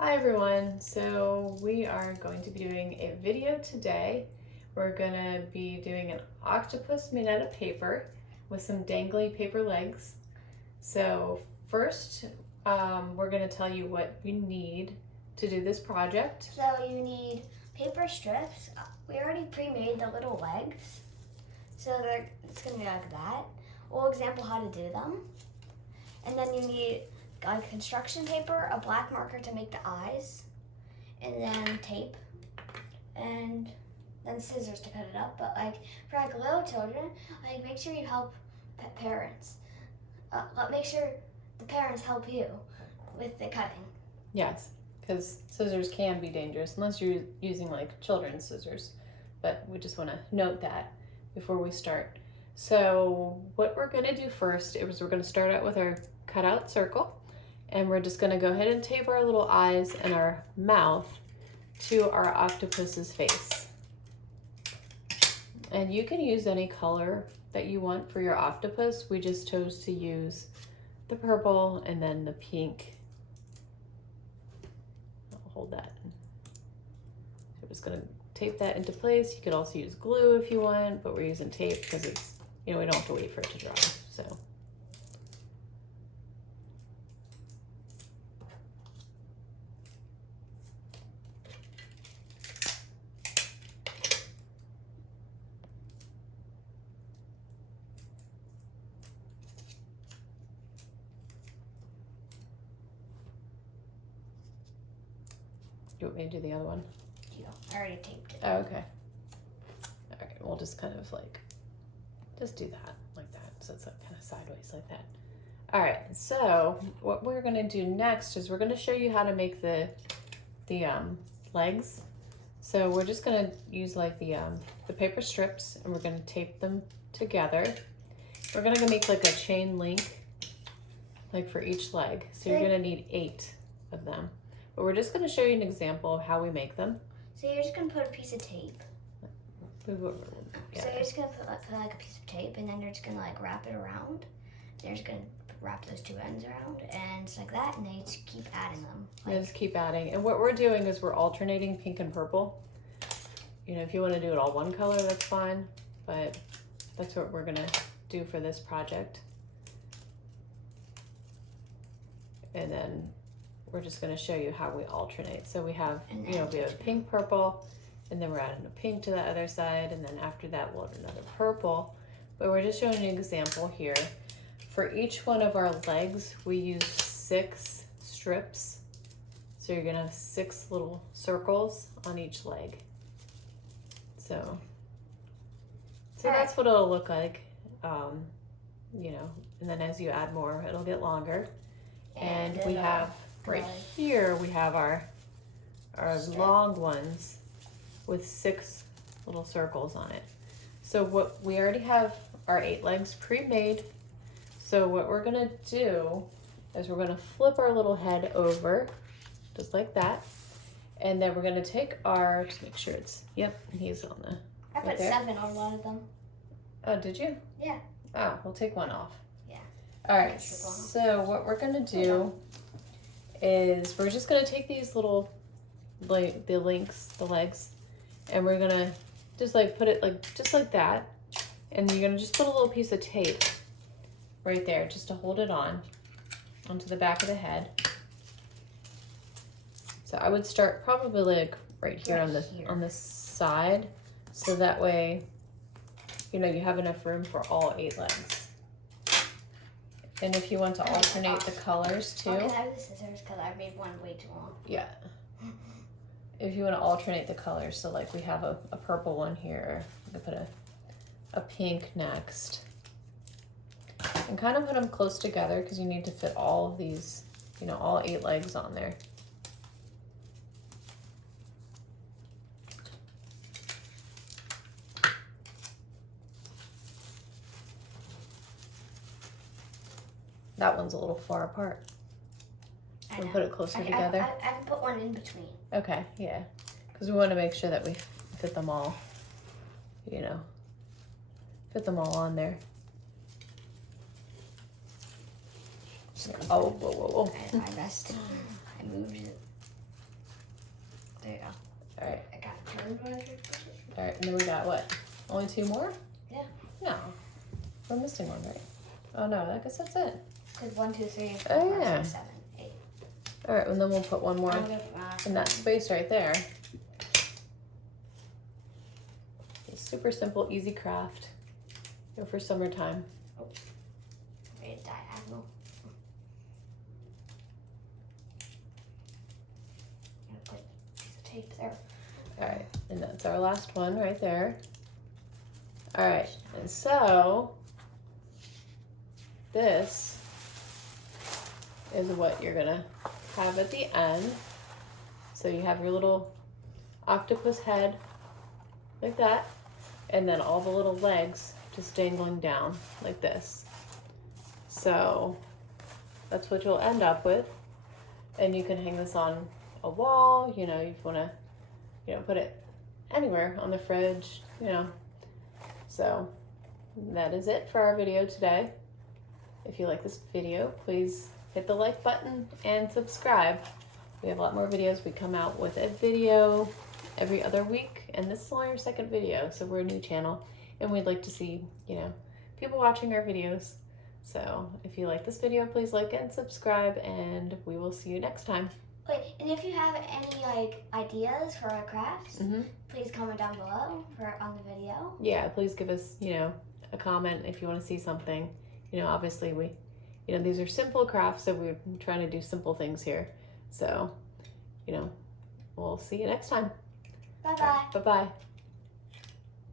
Hi everyone, so we are going to be doing a video today. We're going to be doing an octopus made out of paper with some dangly paper legs. So first, we're going to tell you what you need to do this project. So you need paper strips. We already pre-made the little legs, so it's going to be like that. We'll example how to do them. And then you need like construction paper, a black marker to make the eyes, and then tape, and then scissors to cut it up. But like for like little children, like make sure you help parents. Make sure the parents help you with the cutting. Yes, because scissors can be dangerous unless you're using like children's scissors. But we just want to note that before we start. So what we're going to do first is we're going to start out with our cutout circle. And we're just going to go ahead and tape our little eyes and our mouth to our octopus's face. And you can use any color that you want for your octopus. We just chose to use the purple and then the pink. I'll hold that. So we're just going to tape that into place. You could also use glue if you want, but we're using tape because it's, we don't have to wait for it to dry. So. Do you want me to do the other one? I already taped it. Oh, okay. All right, we'll just kind of like, just do that like that. So it's like kind of sideways like that. All right, so what we're gonna do next is we're gonna show you how to make the legs. So we're just gonna use like the paper strips and we're gonna tape them together. We're gonna make like a chain link, like for each leg. So you're gonna need 8 of them. But we're just gonna show you an example of how we make them. So you're just gonna put a piece of tape. Yeah. So you're just gonna put like a piece of tape, and then you're just gonna like wrap it around. You're just gonna wrap those 2 ends around, and it's like that, and then you just keep adding them. Like, just keep adding. And what we're doing is we're alternating pink and purple. You know, if you want to do it all one color, that's fine. But that's what we're gonna do for this project. And then we're just going to show you how we alternate. So we have, we have pink, purple, and then we're adding a pink to the other side, and then after that we'll add another purple. But we're just showing an example here. For each one of our legs, we use 6 strips. So you're gonna have 6 little circles on each leg. So that's what it'll look like, you know, and then as you add more, it'll get longer. And we have right here, we have our long ones with 6 little circles on it. So what we already have our 8 legs pre-made. So what we're gonna do is we're gonna flip our little head over, just like that. And then we're gonna take our, just make sure it's, yep, he's on the, I put 7 on one of them. Oh, did you? Yeah. Oh, we'll take one off. Yeah. All right, so what we're gonna do is we're just gonna take these little, like the legs, and we're gonna just like put it like, just like that. And you're gonna just put a little piece of tape right there just to hold it on, onto the back of the head. So I would start probably like right here on this side. So that way, you know, you have enough room for all 8 legs. And if you want to alternate the colors too. Can I have the scissors because I made one way too long. Yeah. If you want to alternate the colors, so like we have a purple one here. We could put a pink next. And kind of put them close together because you need to fit all of these, you know, all 8 legs on there. That one's a little far apart. We'll put it closer together. I can put one in between. Okay, yeah. Because we want to make sure that we fit them all, you know, fit them all on there. Oh, whoa. I messed. I moved it. and then we got what? Only 2 more? Yeah. No. We're missing one, right? Oh no, I guess that's it. Because 1, 2, 3, 4, Oh, 5, yeah. 6, 7, 8. Alright, and then we'll put one more I'm gonna put in that space right there. It's super simple, easy craft. You know, for summertime. a diagonal. I'm gonna put a piece of tape there. Alright, and that's our last one right there. Alright, and so this is what you're gonna have at the end. So you have your little octopus head like that, and then all the little legs just dangling down like this. So that's what you'll end up with. And you can hang this on a wall, you know, if you wanna, you know, put it anywhere on the fridge, you know. So that is it for our video today. If you like this video, please hit the like button and subscribe. We have a lot more videos. We come out with a video every other week, and this is only our 2nd video, so we're a new channel, and we'd like to see, you know, people watching our videos. So if you like this video, please like it and subscribe, and we will see you next time. Wait, and if you have any like ideas for our crafts, please comment down below on the video. Yeah, please give us, you know, a comment if you want to see something. You know, obviously we, you know, these are simple crafts, so we're trying to do simple things here. So, you know, we'll see you next time. Bye-bye. Bye-bye.